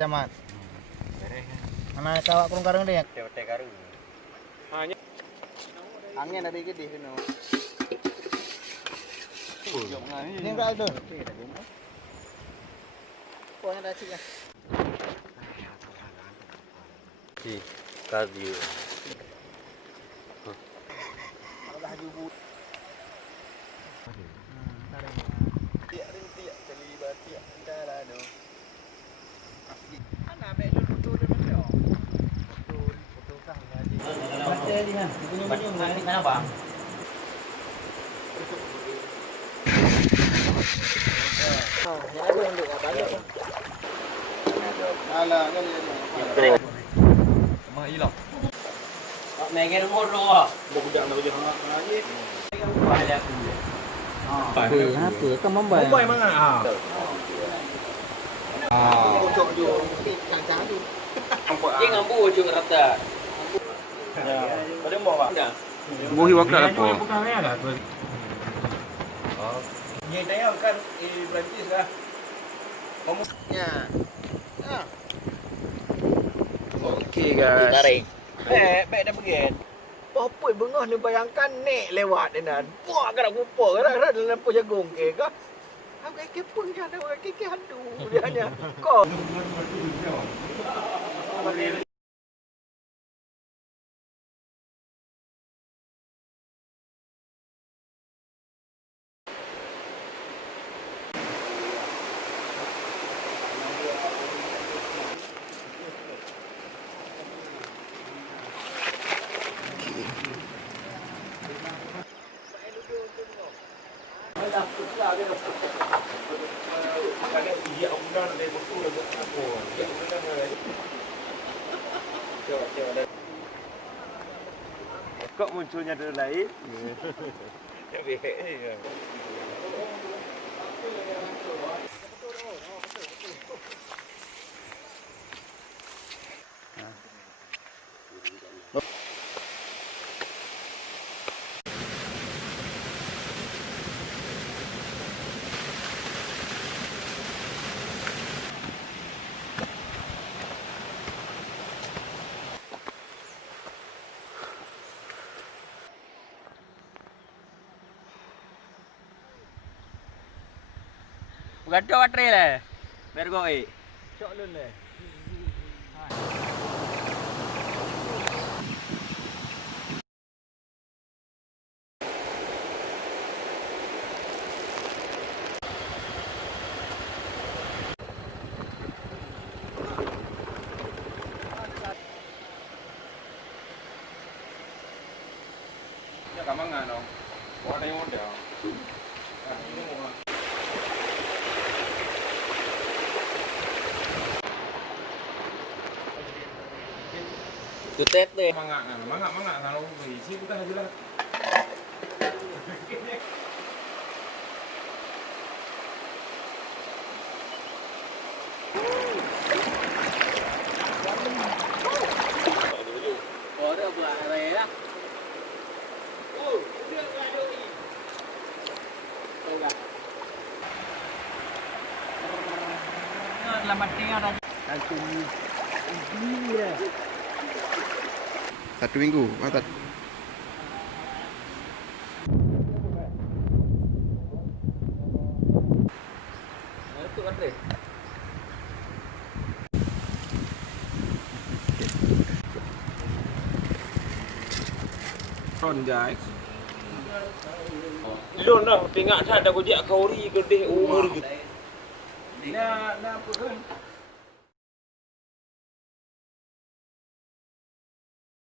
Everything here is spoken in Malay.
Camat. Mana kawak kurung karung dia? Tewate karung. Hanya angin ada gede kena. Ini berapa tu? Pokoknya dah cik lah. Si, kardio. Dah jubu. Tiak rintiak kali batiak darano. Mana ambil foto dia macam? Foto kah ngaji. Baca dia kan. Bunyi-bunyi mana bang? Yang ada yang duk balik. Alah kan dia. Mak hilang. Megan moro. Budak nak kerja hang ngaji. Ada aku. Apa? Kan Mumbai. Mumbai mana? Pojok tu. Kancang tu. Dia ngambu ujung rata. Ya. Pada mau pak? Buhi waktu apa? Bukan ada. Ni tanya kan Perancis lah. Kamu Ya. Ah. okey guys. Tarik. Baik dah pergi. Apa bengah ni bayangkan nek lewat dia nan. Buat kan nak kupa kan dalam lampu jagung ke ke. Aku kek pun kan ada kek hantu dia hanya. Kau. Ada dia undang dari betul dah apa. Dia undang dari. Coba. Kok munculnya dari lain? Ya biar. Gaduh baterai lah. Biar kau Cok lun le. Ya kamu nggak no? Bawa ada yang model. tutet deh. Mangga kalau berisi kita hajilah. Oh, dia buat area lah. Dia gaduh ni. Tengok. Dalam mati ada. Satu minggu. Mantap. Itu baterai. Ron guys. Lon dah tengok dah ada gojek kauri gede umur gitu. Nah apa kan?